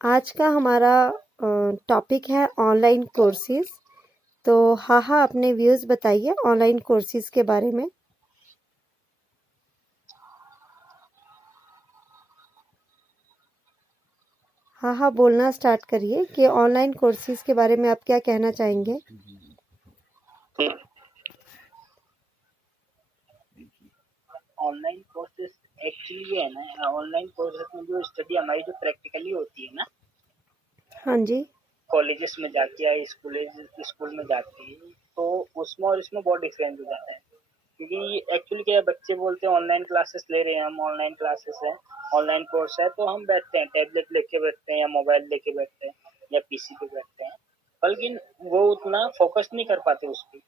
आज का हमारा टॉपिक है ऑनलाइन कोर्सेज। तो हाहा अपने व्यूज़ बताइए ऑनलाइन कोर्सेज के बारे में। हाहा बोलना स्टार्ट करिए कि ऑनलाइन कोर्सेज के बारे में आप क्या कहना चाहेंगे। ऑनलाइन कोर्सेज एक्चुअली है ना, ऑनलाइन कोर्सेज में जो स्टडी हमारी जो प्रैक्टिकली होती है ना, हाँ जी। कॉलेजेस में जाके या स्कूल में जाके, तो उसमें और इसमें बहुत डिफरेंस हो जाता है। क्योंकि एक्चुअली क्या है, बच्चे बोलते हैं ऑनलाइन क्लासेस ले रहे हैं, हम ऑनलाइन क्लासेस है, ऑनलाइन कोर्स है, तो हम बैठते हैं, टैबलेट लेके बैठते हैं या मोबाइल लेके बैठते हैं या पीसी पे बैठते हैं, बल्कि वो उतना फोकस नहीं कर पाते उस पर।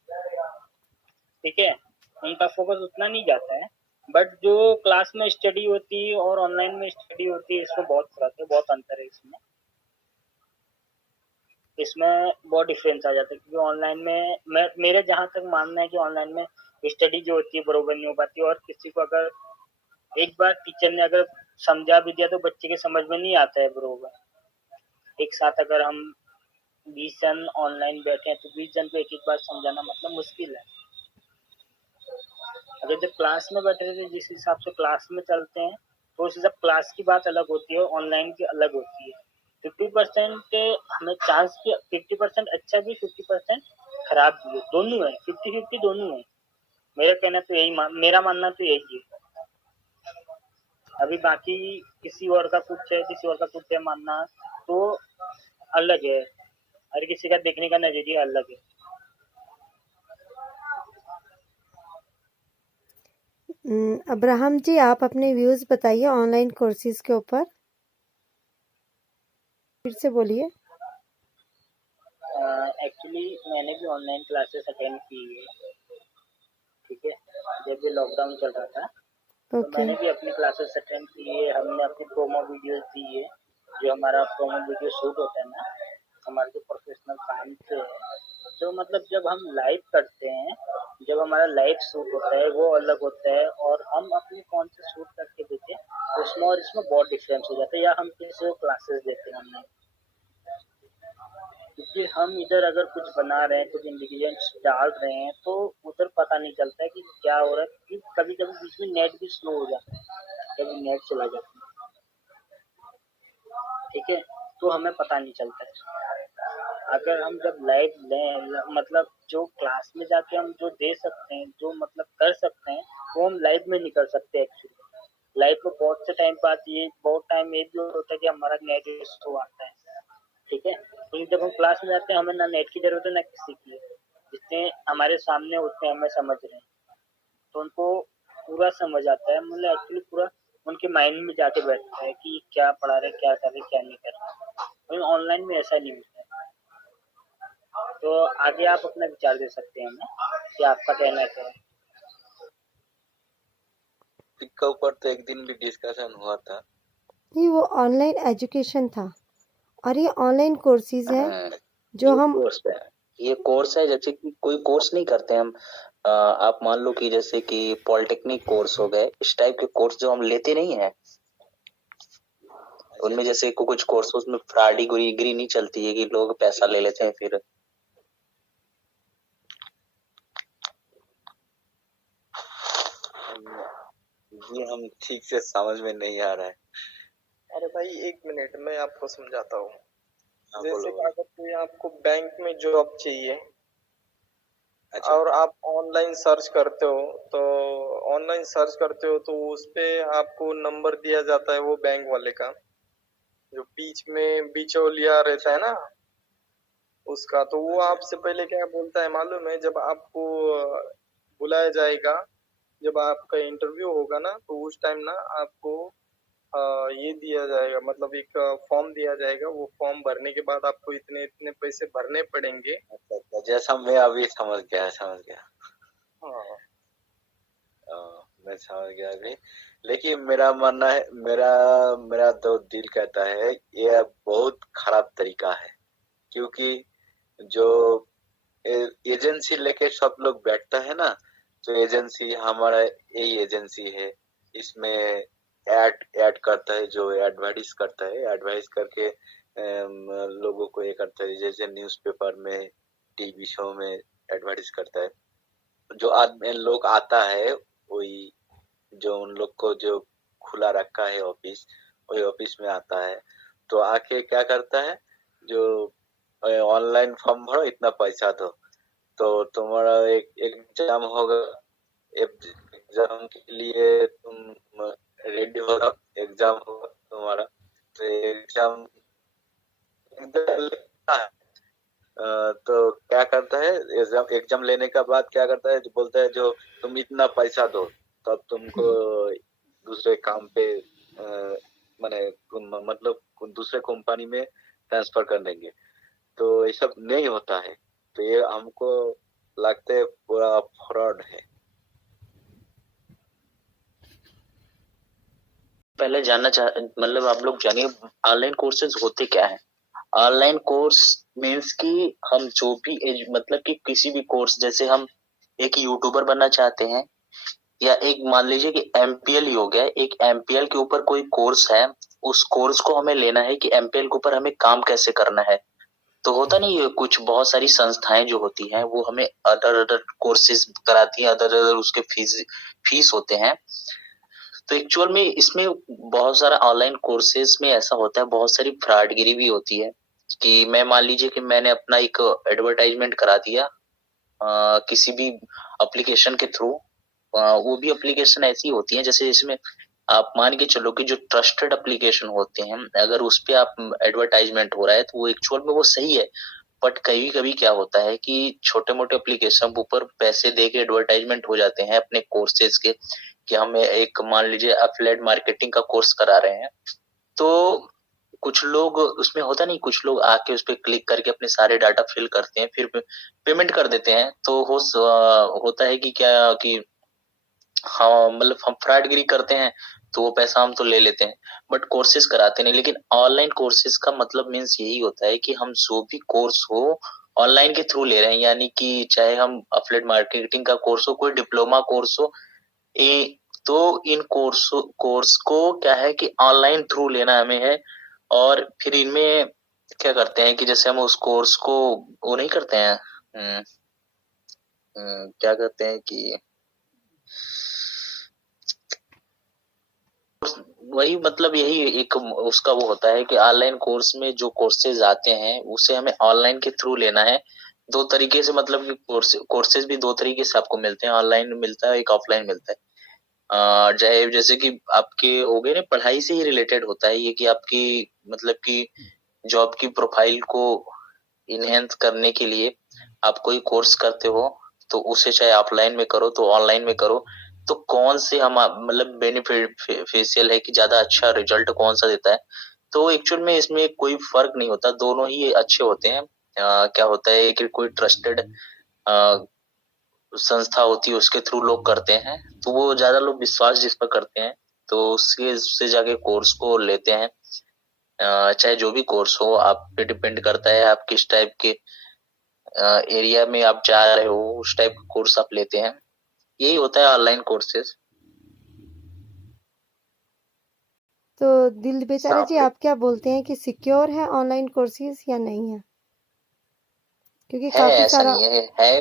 ठीक है, उनका फोकस उतना नहीं जाता है। बट जो क्लास में स्टडी होती है और ऑनलाइन में स्टडी होती है, इसमें बहुत फर्क है, बहुत अंतर है इसमें। इसमें बहुत डिफरेंस आ जाता है, क्योंकि ऑनलाइन में मेरे जहां तक मानना है कि ऑनलाइन में स्टडी जो होती है बरोबर नहीं हो पाती, और किसी को अगर एक बार टीचर ने अगर समझा भी दिया तो बच्चे के समझ में नहीं आता है बरोबर। एक साथ अगर हम 20 जन ऑनलाइन बैठे हैं तो 20 जन को एक एक बार समझाना मतलब मुश्किल है। अगर जब क्लास में बैठे रहते जिस हिसाब से क्लास में चलते हैं, तो उस हिसाब क्लास की बात अलग होती है, ऑनलाइन की अलग होती है। 50% हमें चांस की, 50% अच्छा भी, 50% खराब भी है, दोनों है, 50-50 दोनों है। मेरा कहना तो यही मेरा मानना तो यही है। अभी बाकी किसी और का कुछ है, किसी और का कुछ है मानना, तो अलग है। हर किसी का देखने का नजरिया अलग है। अब्राहम जी, आप अपने व्यूज़ बताइए ऑनलाइन कोर्सेज के ऊपर। फिर से बोलिए। एक्चुअली मैंने भी ऑनलाइन क्लासेस अटेंड की है। ठीक है, जब भी लॉकडाउन चल रहा था तो ओके। मैंने भी अपनी क्लासेस अटेंड की है। हमने अपनी प्रोमो वीडियोस दी है। जो हमारा प्रोमो वीडियो शूट होता है ना, हमारे जो प्रोफेशनल काम से है, जो मतलब जब हम लाइव करते हैं, जब हमारा लाइव शूट होता है वो अलग होता है, और हम अपने फोन से शूट करके देते हैं, उसमें और इसमें बहुत डिफरेंस हो जाता है। या हम किसी को क्लासेस देते हैं ऑनलाइन, क्योंकि हम इधर अगर कुछ बना रहे हैं, कुछ इंग्रेडिएंट्स डाल रहे हैं, तो उधर पता नहीं चलता है कि क्या हो रहा है, क्योंकि कभी कभी बीच में नेट भी स्लो हो जाता है, कभी नेट चला जाता है। ठीक है, तो हमें पता नहीं चलता है। अगर हम जब लाइव लें, मतलब जो क्लास में जाके हम जो दे सकते हैं, जो मतलब कर सकते हैं, वो हम लाइव में नहीं कर सकते एक्चुअली। लाइव में बहुत से टाइम बाद, ये बहुत टाइम ये भी होता है कि हमारा नेट स्लो आता है। ठीक है, लेकिन जब हम क्लास में जाते हैं, हमें ना नेट की जरूरत है ना किसी की। जितने हमारे सामने होते हैं, हमें समझ रहे हैं, तो उनको पूरा समझ आता है, मतलब एक्चुअली पूरा उनके माइंड में जाके बैठता है कि क्या पढ़ा रहे, क्या कर रहे, क्या नहीं कर रहे। लेकिन ऑनलाइन में ऐसा नहीं होता है। तो आगे आप अपना विचार दे सकते हैं हमें कि आपका कहना क्या है। के ऊपर तो एक दिन भी डिस्कशन हुआ था। नहीं, वो ऑनलाइन एजुकेशन था और ये ऑनलाइन कोर्सेज है जो हम ये कोर्स है, जैसे कि कोई कोर्स नहीं करते हम। आप मान लो कि जैसे कि पॉलिटेक्निक कोर्स हो गए, इस टाइप के कोर्स जो हम लेते नहीं है, उनमें जैसे कुछ कोर्स उसमें फ्रॉडिगिरी नहीं चलती है कि लोग पैसा ले लेते हैं फिर। ये हम ठीक से समझ में नहीं आ रहा है। अरे भाई एक मिनट, मैं आपको समझाता हूँ। जैसे बोलो। कि अगर कोई आपको बैंक में जॉब चाहिए, अच्छा। और आप ऑनलाइन सर्च करते हो, तो उस पे आपको नंबर दिया जाता है वो बैंक वाले का, जो बीच में बिचौलिया रहता है ना, उसका। तो वो आपसे पहले क्या बोलता है मालूम है? जब आपको बुलाया जाएगा, जब आपका इंटरव्यू होगा ना, तो उस टाइम ना आपको ये दिया जाएगा, मतलब एक फॉर्म दिया जाएगा। वो फॉर्म भरने के बाद आपको इतने इतने पैसे भरने पड़ेंगे। अच्छा, जैसा मैं अभी समझ गया। हाँ, मैं समझ गया अभी। लेकिन मेरा मानना है, मेरा तो दिल कहता है ये बहुत खराब तरीका है। क्योंकि जो एजेंसी लेके सब लोग बैठता है ना, तो एजेंसी हमारा यही एजेंसी है। इसमें ऐड करता है, जो एडवर्टाइज करता है, एडवाइस करके लोगों को ये करता है, जैसे न्यूज़पेपर में, टीवी शो में एडवर्टाइज करता है। जो आदमी लोग आता है, वही जो उन लोग को जो खुला रखा है ऑफिस, वही ऑफिस में आता है, तो आके क्या करता है, जो ऑनलाइन फॉर्म भरो, इतना पैसा दो, तो तुम्हारा एक एग्जाम होगा, एग्जाम के लिए तुम रेडी हो जाओ, एग्जाम होगा तुम्हारा, तो एग्जाम तो क्या करता है, एग्जाम लेने का बाद क्या करता है, जो बोलता है जो तुम इतना पैसा दो, तब तुमको दूसरे काम पे माने मतलब दूसरे कंपनी में ट्रांसफर कर देंगे। तो ये सब नहीं होता है, तो ये हमको लगता है पूरा फ्रॉड है। पहले मतलब आप लोग जानिए ऑनलाइन कोर्सेज होते क्या है। ऑनलाइन कोर्स मीन्स कि हम जो भी मतलब कि किसी भी कोर्स, जैसे हम एक यूट्यूबर बनना चाहते हैं, या एक मान लीजिए कि एमपीएल ही हो गया, एक एमपीएल के ऊपर कोई कोर्स है, उस कोर्स को हमें लेना है कि एमपीएल के ऊपर हमें काम कैसे करना है। तो होता नहीं है, कुछ बहुत सारी संस्थाएं जो होती हैं वो हमें अदर अदर कोर्सेज कराती हैं, अदर अदर उसके फीस होते हैं। तो एक्चुअल में इसमें बहुत सारा ऑनलाइन कोर्सेज में ऐसा होता है, बहुत सारी फ्रॉडगिरी भी होती है कि मैं मान लीजिए कि मैंने अपना एक एडवर्टाइजमेंट करा दिया किसी भी एप्लीकेशन के थ्रू। वो भी एप्लीकेशन ऐसी होती है जैसे इसमें आप मान के चलो कि जो ट्रस्टेड एप्लीकेशन होते हैं, अगर उस पे आप एडवर्टाइजमेंट हो रहा है तो वो एक्चुअल में वो सही है, बट कभी कभी क्या होता है कि छोटे मोटे एप्लीकेशन ऊपर पैसे दे के एडवर्टाइजमेंट हो जाते हैं अपने कोर्सेज के, कि हमें एक मान लीजिए एफिलिएट मार्केटिंग का कोर्स करा रहे हैं, तो कुछ लोग उसमें होता नहीं, कुछ लोग आके उस पर क्लिक करके अपने सारे डाटा फिल करते हैं, फिर पेमेंट कर देते हैं। तो होता है कि क्या कि हाँ मतलब हम फ्रॉडगिरी करते हैं, तो वो पैसा हम तो ले लेते हैं बट कोर्सेज कराते नहीं। लेकिन ऑनलाइन कोर्सेज का मतलब मीन्स यही होता है कि हम जो भी कोर्स हो ऑनलाइन के थ्रू ले रहे हैं, यानी कि चाहे हम एफिलिएट मार्केटिंग का कोर्स हो, कोई डिप्लोमा कोर्स हो, तो इन कोर्स को क्या है कि ऑनलाइन थ्रू लेना हमें है। और फिर इनमें क्या करते हैं कि जैसे हम उस कोर्स को वो नहीं करते हैं, क्या कहते हैं कि वही मतलब यही एक उसका वो होता है कि ऑनलाइन कोर्स में जो कोर्सेज आते हैं उसे हमें ऑनलाइन के थ्रू लेना है। दो तरीके से, मतलब कि कोर्सेज भी दो तरीके से आपको मिलते हैं, ऑनलाइन मिलता है, एक ऑफलाइन मिलता है। चाहे जैसे कि आपके हो गए ना, पढ़ाई से ही रिलेटेड होता है ये, कि आपकी मतलब कि जॉब की प्रोफाइल को इनहेंस करने के लिए आप कोई कोर्स करते हो, तो उसे चाहे ऑफलाइन में करो तो ऑनलाइन में करो, तो कौन से हम मतलब बेनिफिशियल है कि ज्यादा अच्छा रिजल्ट कौन सा देता है। तो एक्चुअल में इसमें कोई फर्क नहीं होता, दोनों ही अच्छे होते हैं। क्या होता है कि कोई ट्रस्टेड संस्था होती है उसके थ्रू लोग करते हैं, तो वो ज्यादा लोग विश्वास जिस पर करते हैं, तो उससे जाके कोर्स को लेते हैं। चाहे जो भी कोर्स हो, आप पे डिपेंड करता है आप किस टाइप के एरिया में आप जा रहे हो, उस टाइप का कोर्स आप लेते हैं। यही होता है ऑनलाइन कोर्सेज। तो दिल बेचारे जी, आप क्या बोलते हैं कि सिक्योर है ऑनलाइन कोर्सेज या नहीं है? क्योंकि है, काफी ऐसा सारा नहीं है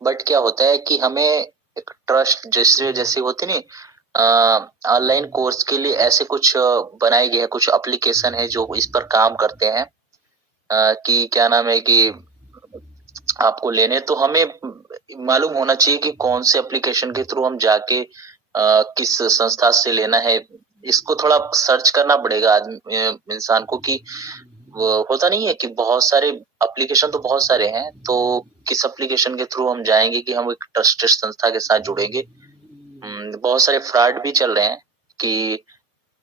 बट क्या होता है कि हमें एक ट्रस्ट जैसे होते नहीं, ऑनलाइन कोर्स के लिए ऐसे कुछ बनाए गए हैं, कुछ एप्लीकेशन है जो इस पर काम करते हैं, कि क्या नाम है कि आपको लेने, तो हमें मालूम होना चाहिए कि कौन से एप्लीकेशन के थ्रू हम जाके किस संस्था से लेना है। इसको थोड़ा सर्च करना पड़ेगा आदमी इंसान को, कि वो होता नहीं है कि बहुत सारे एप्लीकेशन तो बहुत सारे हैं, तो किस एप्लीकेशन के थ्रू हम जाएंगे कि हम एक ट्रस्टेड संस्था के साथ जुड़ेंगे। बहुत सारे फ्रॉड भी चल रहे हैं कि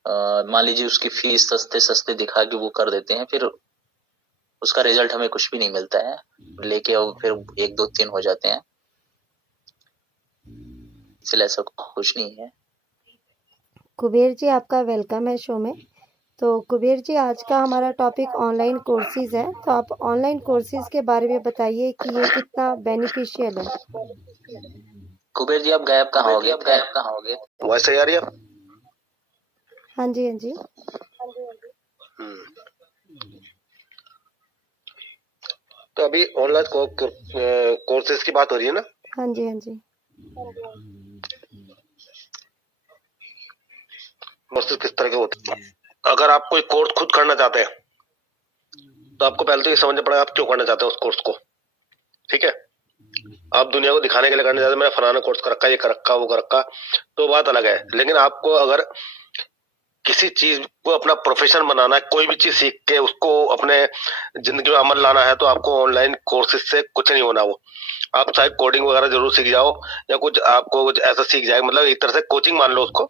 मान लीजिए उसकी फीस सस्ते सस्ते दिखा के वो कर देते हैं, फिर उसका रिजल्ट हमें कुछ भी नहीं मिलता है, लेके और फिर 1 2 3 हो जाते हैं, इसलिए ऐसा कुछ नहीं है। कुबेर जी, आपका वेलकम है शो में। तो कुबेर जी, आज का हमारा टॉपिक ऑनलाइन कोर्सेज है, तो आप ऑनलाइन कोर्सेज के बारे में बताइए कि ये कितना बेनिफिशियल है। कुबेर जी, आप गायब कहाँ हो गए? वैसे यार ये हाँ जी, हाँ जी। तो अभी ऑनलाइन कोर्सेज की बात हो रही है ना? हाँ जी, हाँ जी। कोर्सेज किस तरह के होते हैं? अगर आप कोई कोर्स खुद करना चाहते हैं तो आपको पहले तो ये समझना पड़ेगा आप क्यों करना चाहते हैं उस कोर्स को। ठीक है, आप दुनिया को दिखाने के लिए करना चाहते हैं, मैंने फलाना कोर्स कर रखा, ये कर रखा, वो कर रखा, तो बात अलग है। लेकिन आपको अगर किसी चीज को अपना प्रोफेशन बनाना है, कोई भी चीज सीख के उसको अपने जिंदगी में अमल लाना है, तो आपको ऑनलाइन कोर्सेज से कुछ नहीं होना। वो आप चाहे कोडिंग वगैरह जरूर सीख जाओ या कुछ आपको कुछ ऐसा सीख जाए, मतलब एक तरह से कोचिंग मान लो उसको,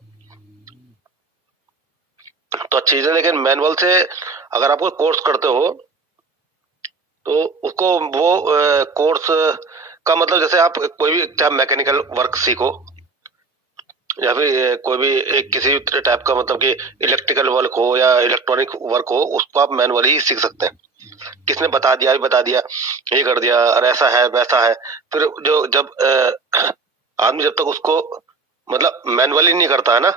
तो अच्छी चीज है। लेकिन मैनुअल से अगर आप कोई कोर्स करते हो तो उसको वो कोर्स का मतलब, जैसे आप कोई भी चाहे मैकेनिकल वर्क सीखो या फिर कोई भी एक किसी टाइप का, मतलब कि इलेक्ट्रिकल वर्क हो या इलेक्ट्रॉनिक वर्क हो, उसको आप मैनुअली ही सीख सकते हैं। किसने बता दिया, ये कर दिया, और ऐसा है वैसा है। फिर जो जब आदमी जब तक उसको मतलब मैनुअली नहीं करता है ना,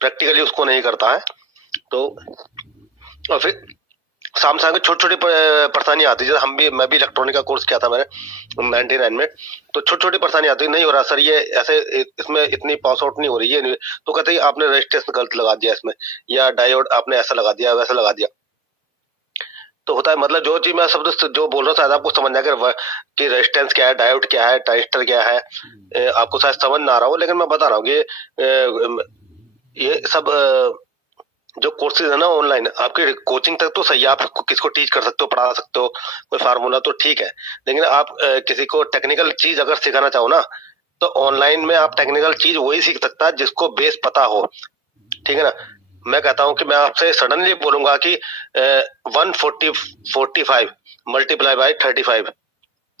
प्रैक्टिकली उसको नहीं करता है, तो और फिर साम साम छोटी छोटी परेशानी आती है। जैसे मैं भी इलेक्ट्रॉनिक का कोर्स किया था मैंने 99 में, तो छोटी छोटी परेशानी आती है, नहीं हो रहा सर ये ऐसे, इसमें इतनी पास आउट नहीं हो रही है, तो कहते हैं आपने रजिस्ट्रेशन गलत लगा दिया इसमें, या डायोड आपने ऐसा लगा दिया वैसा लगा दिया। तो होता है, मतलब जो चीज मैं शब्द जो बोल रहा हूँ शायद आपको समझ ना कि रेजिस्टेंस क्या है, डायोड क्या है, ट्रांजिस्टर क्या है, आपको शायद समझ ना आ रहा हो, लेकिन मैं बता रहा हूँ कि ये सब जो कोर्सेज है ना ऑनलाइन, आपके कोचिंग तक तो सही है, आप किसको टीच कर सकते हो, पढ़ा सकते हो, कोई फार्मूला तो ठीक है। लेकिन आप किसी को टेक्निकल चीज अगर सिखाना चाहो ना, तो ऑनलाइन में आप टेक्निकल चीज वही सीख सकता है जिसको बेस पता हो। ठीक है ना, मैं कहता हूं कि मैं आपसे सडनली बोलूंगा कि 145 मल्टीप्लाई बाई 35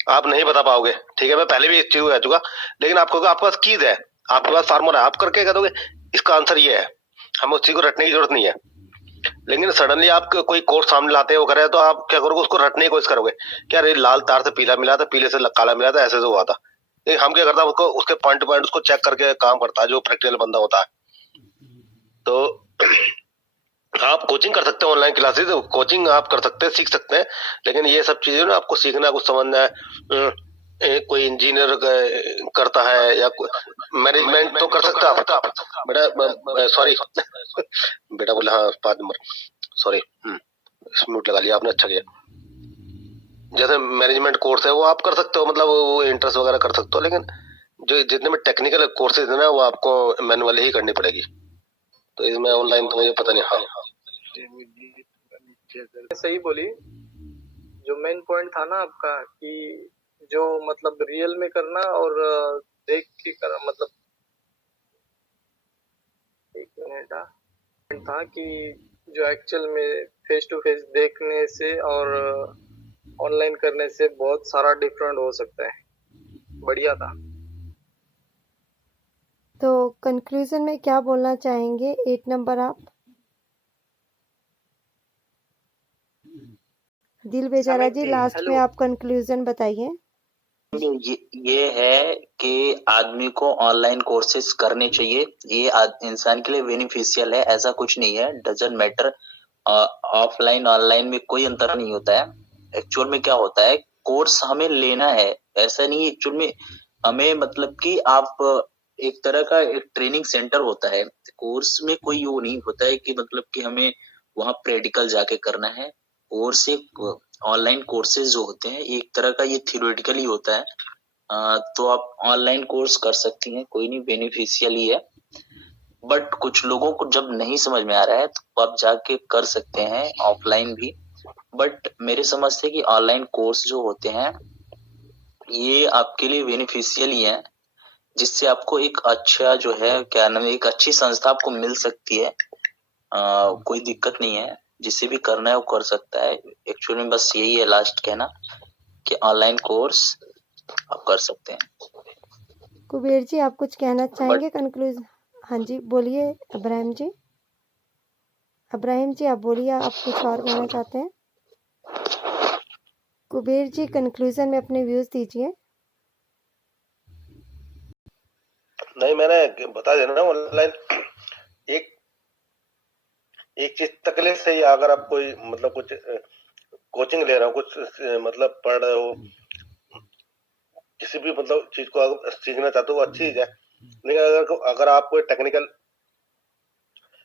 आप नहीं बता पाओगे। ठीक है, मैं पहले भी इस चीज को कह चुका, लेकिन आपको आपके पास कीज है, आपके पास फार्मूला है, आप करके कह दोगे इसका आंसर ये है, हमें उसी को रटने की जरूरत नहीं है। लेकिन सडनली आप कोई कोर्स सामने लाते हो करे, तो आप क्या करोगे, उसको रटने की कोशिश करोगे, क्या अरे लाल तार से पीला मिला था, पीले से काला मिला था, ऐसे से हुआ था। लेकिन हम क्या करता है, उसको उसके पॉइंट टू पॉइंट उसको चेक करके काम करता है जो प्रैक्टिकल बंदा होता है। तो आप कोचिंग कर सकते हैं, ऑनलाइन क्लासेस कोचिंग आप कर सकते हैं, सीख सकते हैं, लेकिन ये सब चीजें ना आपको सीखना, कुछ समझना है। कोई इंजीनियर करता है या मैनेजमेंट तो कर सकता है आप बेटा, सॉरी बेटा बोला, हाँ 5 नंबर, सॉरी म्यूट लगा लिया आपने, अच्छा किया। जैसे मैनेजमेंट कोर्स है वो आप कर सकते हो, मतलब वो इंटरेस्ट वगैरह कर सकते हो, लेकिन जो जितने में टेक्निकल कोर्सेज है ना वो आपको मैनुअली ही करनी पड़ेगी। तो इसमें ऑनलाइन तो मुझे पता नहीं। हाँ सही बोली। जो मेन पॉइंट था ना आपका कि जो मतलब रियल में करना और देख के करना, मतलब एक मिनट था कि जो एक्चुअल में फेस टू फेस देखने से और ऑनलाइन करने से बहुत सारा डिफरेंट हो सकता है। बढ़िया था। तो कंक्लूजन में क्या बोलना चाहेंगे 8 नंबर आप? दिल बेचारा जी, लास्ट में आप कंक्लूजन बताइए। ये है कि आदमी को ऑनलाइन कोर्सेज करने चाहिए, ये इंसान के लिए बेनिफिशियल है, ऐसा कुछ नहीं है, डजंट मैटर। ऑफलाइन ऑनलाइन में कोई अंतर नहीं होता है। एक्चुअल में क्या होता है, कोर्स हमें लेना है, ऐसा नहीं। एक्चुअल में हमें मतलब कि आप एक तरह का एक ट्रेनिंग सेंटर होता है, कोर्स में कोई वो नहीं होता है कि मतलब कि हमें वहां प्रैक्टिकल जाके करना है। कोर्स एक ऑनलाइन कोर्सेज जो होते हैं एक तरह का ये थियोरेटिकल ही होता है। तो आप ऑनलाइन कोर्स कर सकती हैं, कोई नहीं, बेनिफिशियल ही है। बट कुछ लोगों को जब नहीं समझ में आ रहा है तो आप जाके कर सकते हैं ऑफलाइन भी। बट मेरे समझ से कि ऑनलाइन कोर्स जो होते हैं ये आपके लिए बेनिफिशियल ही है, जिससे आपको एक अच्छा जो है क्या नाम है, एक अच्छी संस्था आपको मिल सकती है। कोई दिक्कत नहीं है, जिसे भी करना है वो कर सकता है। एक्चुअली में बस यही है लास्ट कहना कि ऑनलाइन कोर्स आप कर सकते हैं। कुबेर जी, आप कुछ कहना चाहेंगे कंक्लूजन? हाँ जी बोलिए इब्राहिम जी। इब्राहिम जी आप बोलिए, आप कुछ और कहना चाहते हैं? कुबेर जी कंक्लूजन में अपने व्यूज दीजिए। नहीं, मैंने बता देना ना, ऑनलाइन एक एक चीज तकलीफ से ही, अगर आप कोई मतलब कुछ कोचिंग ले रहे हो, कुछ मतलब पढ़ रहे हो, किसी भी मतलब चीज को अगर सीखना चाहते हो वो अच्छी चीज है, लेकिन अगर आप कोई टेक्निकल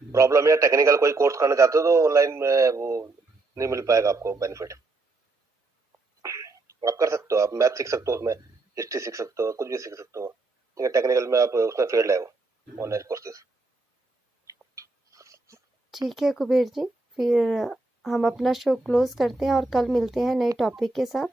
प्रॉब्लम या टेक्निकल कोई कोर्स करना चाहते हो तो ऑनलाइन में वो नहीं मिल पाएगा आपको बेनिफिट। आप कर सकते हो, आप मैथ सीख सकते हो, उसमें हिस्ट्री सीख सकते हो, कुछ भी सीख सकते हो, लेकिन टेक्निकल में आप उसमें फेल है वो ऑनलाइन कोर्सेज। ठीक है कुबेर जी, फिर हम अपना शो क्लोज करते हैं और कल मिलते हैं नए टॉपिक के साथ।